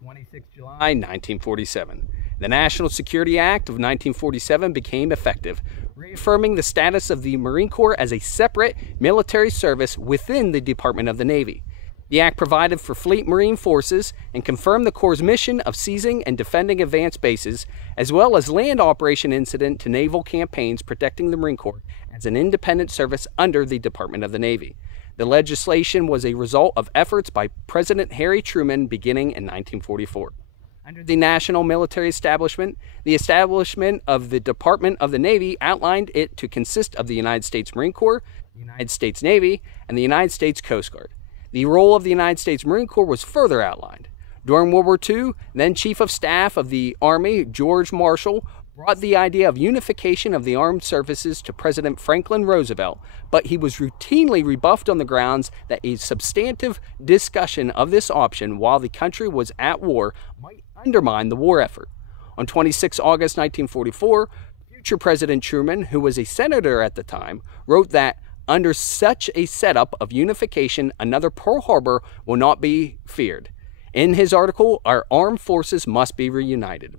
26 July 1947. The National Security Act of 1947 became effective, reaffirming the status of the Marine Corps as a separate military service within the Department of the Navy. The act provided for fleet marine forces and confirmed the Corps' mission of seizing and defending advanced bases, as well as land operation incident to naval campaigns protecting the Marine Corps as an independent service under the Department of the Navy. The legislation was a result of efforts by President Harry Truman beginning in 1944. Under the national military establishment, the establishment of the Department of the Navy outlined it to consist of the United States Marine Corps, the United States Navy, and the United States Coast Guard. The role of the United States Marine Corps was further outlined. During World War II, then Chief of Staff of the Army, George Marshall, brought the idea of unification of the armed services to President Franklin Roosevelt, but he was routinely rebuffed on the grounds that a substantive discussion of this option while the country was at war might undermine the war effort. On 26 August 1944, future President Truman, who was a senator at the time, wrote that under such a setup of unification, another Pearl Harbor will not be feared. In his article, our armed forces must be reunited.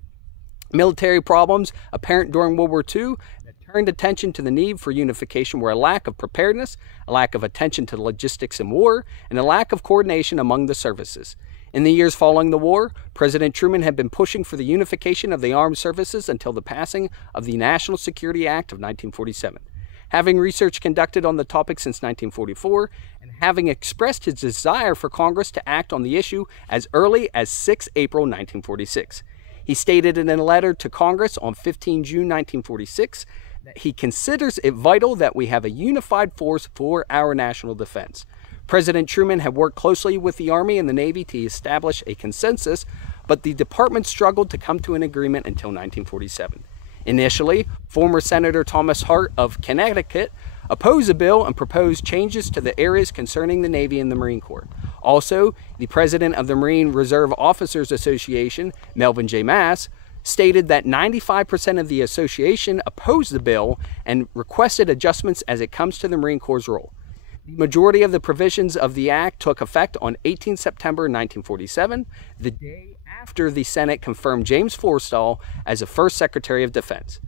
Military problems apparent during World War II that turned attention to the need for unification were a lack of preparedness, a lack of attention to logistics in war, and a lack of coordination among the services. In the years following the war, President Truman had been pushing for the unification of the armed services until the passing of the National Security Act of 1947. Having research conducted on the topic since 1944, and having expressed his desire for Congress to act on the issue as early as 6 April 1946. He stated in a letter to Congress on 15 June 1946 that he considers it vital that we have a unified force for our national defense. President Truman had worked closely with the Army and the Navy to establish a consensus, but the department struggled to come to an agreement until 1947. Initially, former Senator Thomas Hart of Connecticut opposed the bill and proposed changes to the areas concerning the Navy and the Marine Corps. Also, the president of the Marine Reserve Officers Association, Melvin J. Maas, stated that 95% of the association opposed the bill and requested adjustments as it comes to the Marine Corps' role. The majority of the provisions of the act took effect on 18 September 1947, the day after the Senate confirmed James Forrestal as the first Secretary of Defense.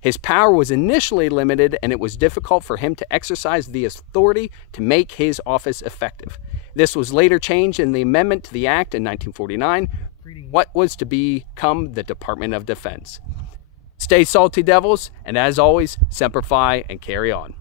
His power was initially limited, and it was difficult for him to exercise the authority to make his office effective. This was later changed in the amendment to the Act in 1949, creating what was to become the Department of Defense. Stay salty, devils, and as always, Semper Fi and carry on.